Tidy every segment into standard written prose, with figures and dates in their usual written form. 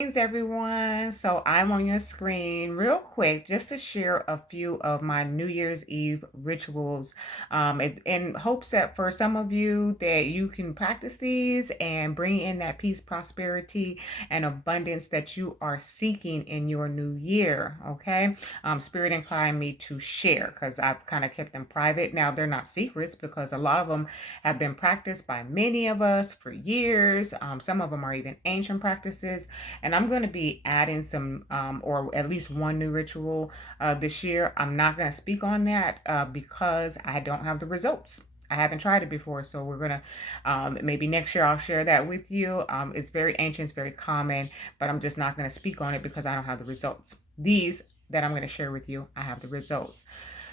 Thanks everyone. So I'm on your screen real quick just to share a few of my New Year's Eve rituals in hopes that for some of you that you can practice these and bring in that peace, prosperity, and abundance that you are seeking in your new year. Okay. Spirit inclined me to share because I've kind of kept them private. Now they're not secrets because a lot of them have been practiced by many of us for years. Some of them are even ancient practices, and I'm going to be adding some, or at least one new ritual this year. I'm not going to speak on that because I don't have the results. I haven't tried it before, so we're going to, maybe next year I'll share that with you. It's very ancient, it's very common, but I'm just not going to speak on it because I don't have the results. These that I'm going to share with you, I have the results.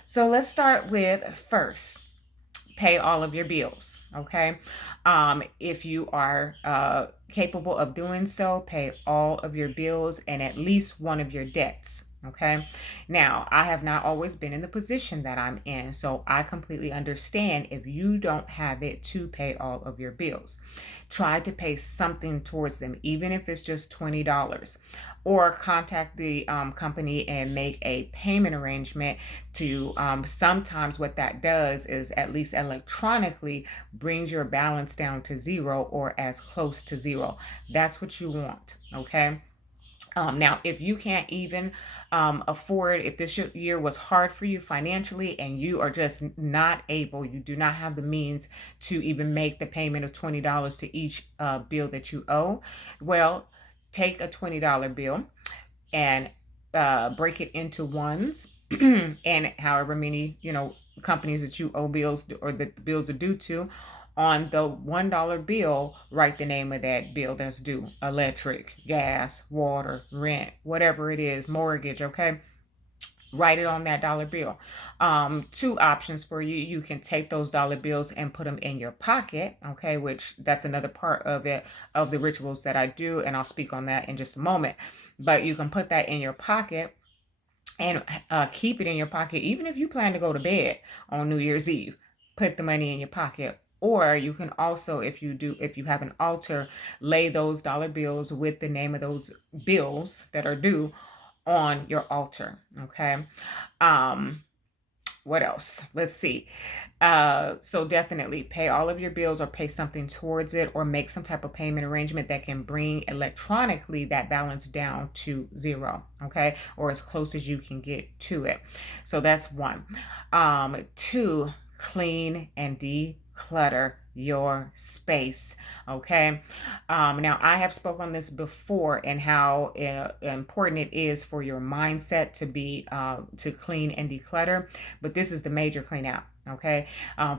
So let's start with first, pay all of your bills. Okay. If you are capable of doing so, pay all of your bills and at least one of your debts. Okay. Now, I have not always been in the position that I'm in, so I completely understand if you don't have it to pay all of your bills. Try to pay something towards them, even if it's just $20, or contact the company and make a payment arrangement to sometimes what that does is at least electronically brings your balance down to zero or as close to zero. That's what you want. Okay. Now, if you can't even afford, if this year was hard for you financially and you are just not able, you do not have the means to even make the payment of $20 to each bill that you owe, well, take a $20 bill and break it into ones. And however many companies that you owe bills or that the bills are due to, on the $1 bill, write the name of that bill that's due: electric, gas, water, rent, whatever it is, mortgage. Okay, write it on that dollar bill. Two options for you: you can take those dollar bills and put them in your pocket. Okay, which that's another part of it, of the rituals that I do, and I'll speak on that in just a moment. But you can put that in your pocket and keep it in your pocket even if you plan to go to bed on New Year's Eve. Put the money in your pocket. Or you can also, if you have an altar, lay those dollar bills with the name of those bills that are due on your altar. Okay. um what else? Let's see. So definitely pay all of your bills or pay something towards it, or make some type of payment arrangement that can bring electronically that balance down to zero. Okay. Or as close as you can get to it. So that's one. Two, clean and declutter your space. Okay. Now I have spoken on this before and how important it is for your mindset to be to clean and declutter, but this is the major clean out. Okay.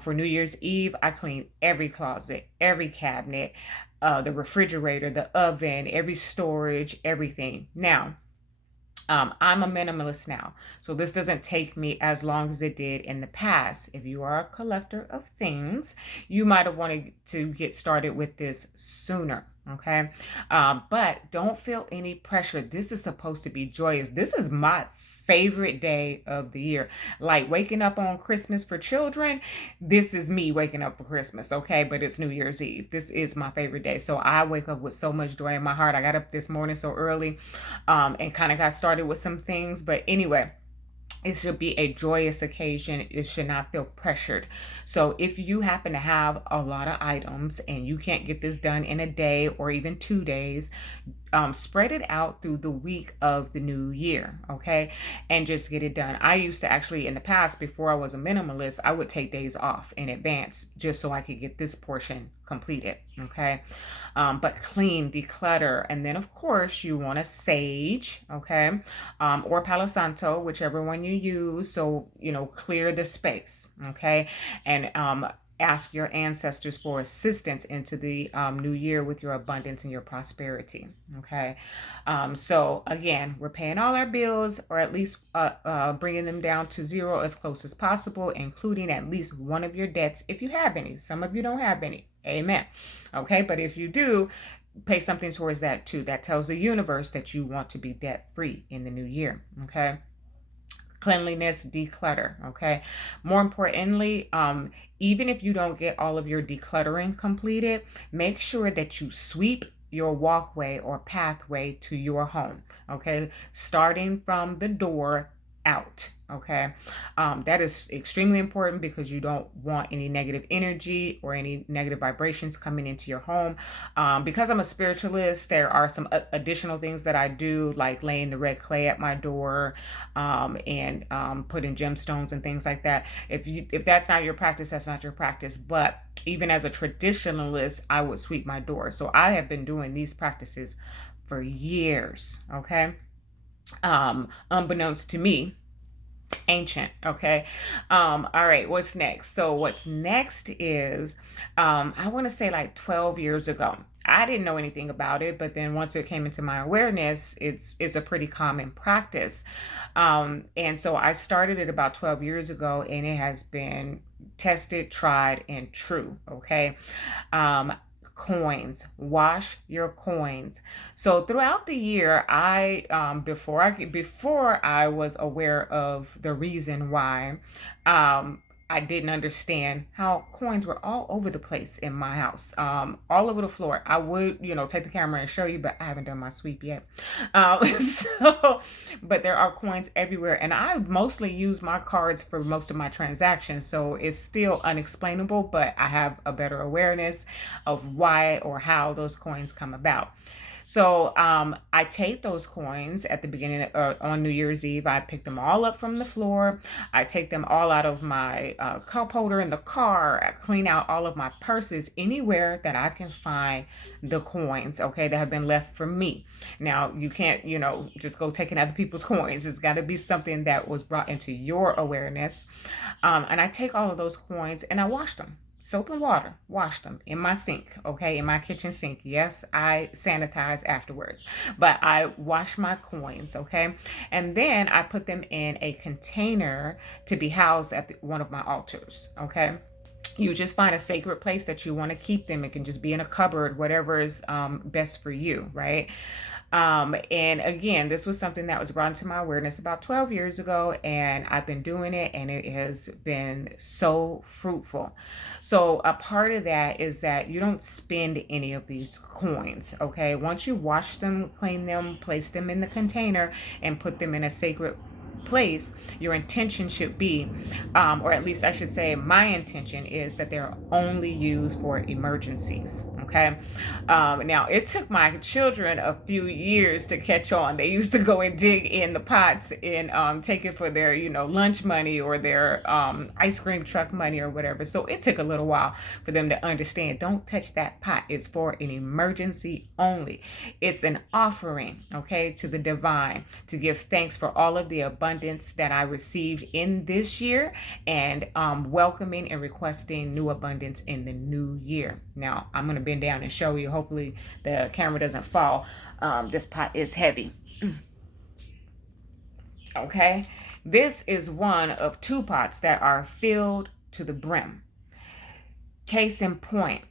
For New Year's Eve, I clean every closet, every cabinet, the refrigerator, the oven, every storage, everything. Now, I'm a minimalist now, so this doesn't take me as long as it did in the past. If you are a collector of things, you might have wanted to get started with this sooner. Okay. But don't feel any pressure. This is supposed to be joyous. This is my favorite day of the year. Like waking up on Christmas for children, this is me waking up for Christmas. Okay. But it's New Year's Eve. This is my favorite day. So I wake up with so much joy in my heart. I got up this morning so early and kind of got started with some things. But anyway, it should be a joyous occasion. It should not feel pressured. So if you happen to have a lot of items and you can't get this done in a day or even 2 days, spread it out through the week of the new year. Okay. And just get it done. I used to actually, in the past, before I was a minimalist, I would take days off in advance just so I could get this portion completed. Okay. But clean, declutter. And then of course you want a sage. Okay. Or Palo Santo, whichever one you use. So, clear the space. Okay. And, ask your ancestors for assistance into the new year with your abundance and your prosperity. Okay. So again, we're paying all our bills, or at least bringing them down to zero as close as possible, including at least one of your debts if you have any. Some of you don't have any. Amen. Okay. But if you do, pay something towards that too. That tells the universe that you want to be debt free in the new year. Okay. Cleanliness, declutter. Okay. More importantly, even if you don't get all of your decluttering completed, make sure that you sweep your walkway or pathway to your home. Okay, starting from the door out. Okay, that is extremely important because you don't want any negative energy or any negative vibrations coming into your home. Because I'm a spiritualist, there are some additional things that I do, like laying the red clay at my door, and putting gemstones and things like that. If that's not your practice, that's not your practice. But even as a traditionalist, I would sweep my door. So I have been doing these practices for years. Okay, unbeknownst to me, ancient. Okay. All right, what's next? So what's next is, I want to say like 12 years ago, I didn't know anything about it, but then once it came into my awareness, it's a pretty common practice. And so I started it about 12 years ago, and it has been tested, tried, and true. Okay. Coins, wash your coins. So throughout the year, before I was aware of the reason why, I didn't understand how coins were all over the place in my house, all over the floor. I would, take the camera and show you, but I haven't done my sweep yet. So, but there are coins everywhere, and I mostly use my cards for most of my transactions. So it's still unexplainable, but I have a better awareness of why or how those coins come about. So I take those coins at the beginning on New Year's Eve. I pick them all up from the floor. I take them all out of my cup holder in the car. I clean out all of my purses, anywhere that I can find the coins, okay, that have been left for me. Now, you can't, just go taking other people's coins. It's got to be something that was brought into your awareness. And I take all of those coins and I wash them. Soap and water, wash them in my sink, okay, in my kitchen sink. Yes, I sanitize afterwards, but I wash my coins, okay, and then I put them in a container to be housed at one of my altars, okay. You just find a sacred place that you want to keep them. It can just be in a cupboard, whatever is best for you, right? And again, this was something that was brought into my awareness about 12 years ago, and I've been doing it, and it has been so fruitful. So a part of that is that you don't spend any of these coins, okay? Once you wash them, clean them, place them in the container, and put them in a sacred place, your intention should be, or at least I should say my intention is, that they're only used for emergencies. Okay. Now it took my children a few years to catch on. They used to go and dig in the pots and take it for their, lunch money or their ice cream truck money or whatever. So it took a little while for them to understand, don't touch that pot. It's for an emergency only. It's an offering, okay, to the divine, to give thanks for all of the abundance that I received in this year, and welcoming and requesting new abundance in the new year. Now I'm going to bend down and show you. Hopefully the camera doesn't fall. This pot is heavy. Okay, this is one of two pots that are filled to the brim. Case in point,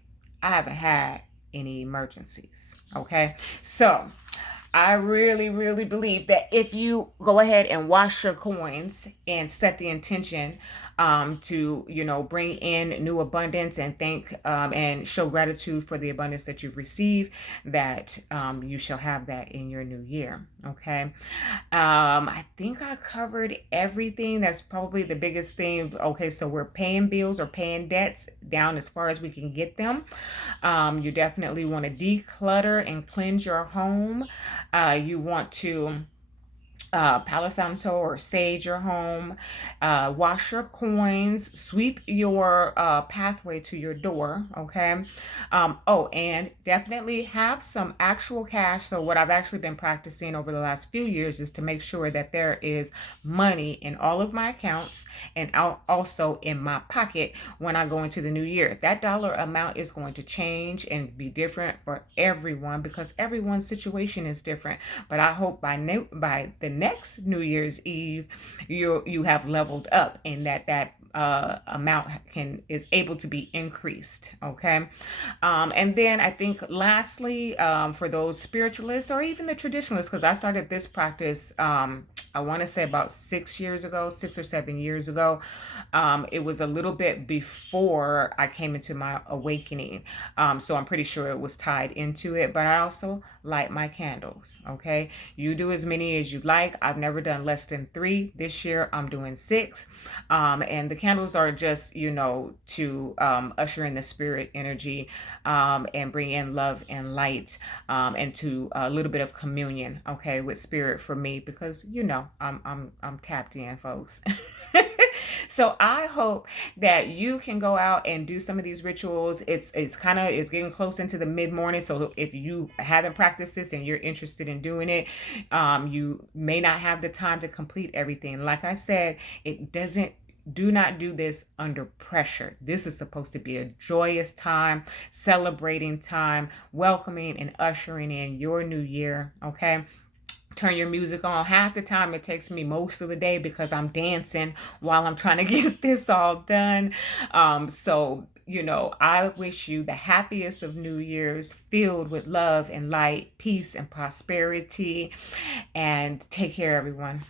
I haven't had any emergencies. Okay, so I really, really believe that if you go ahead and wash your coins and set the intention to, bring in new abundance and thank and show gratitude for the abundance that you've received, that you shall have that in your new year. Okay. I think I covered everything. That's probably the biggest thing. Okay. So we're paying bills or paying debts down as far as we can get them. You definitely want to declutter and cleanse your home. You want to Palo Santo or sage your home, wash your coins, sweep your pathway to your door, okay? And definitely have some actual cash. So what I've actually been practicing over the last few years is to make sure that there is money in all of my accounts and also in my pocket when I go into the new year. That dollar amount is going to change and be different for everyone because everyone's situation is different. But I hope by the next New Year's Eve, you have leveled up and that amount is able to be increased. Okay. And then I think lastly, for those spiritualists or even the traditionalists, because I started this practice I want to say about 6 years ago, 6 or 7 years ago. It was a little bit before I came into my awakening. So I'm pretty sure it was tied into it, but I also light my candles. Okay. You do as many as you like. I've never done less than 3. This year I'm doing 6. And the candles are just, to usher in the spirit energy, and bring in love and light, and to a little bit of communion, okay, with spirit for me, because I'm tapped in, folks. So I hope that you can go out and do some of these rituals. It's getting close into the mid morning. So if you haven't practiced this and you're interested in doing it, you may not have the time to complete everything. Like I said, do not do this under pressure. This is supposed to be a joyous time, celebrating time, welcoming and ushering in your new year. Okay. Turn your music on. Half the time it takes me most of the day because I'm dancing while I'm trying to get this all done. So I wish you the happiest of New Year's, filled with love and light, peace and prosperity. And take care, everyone.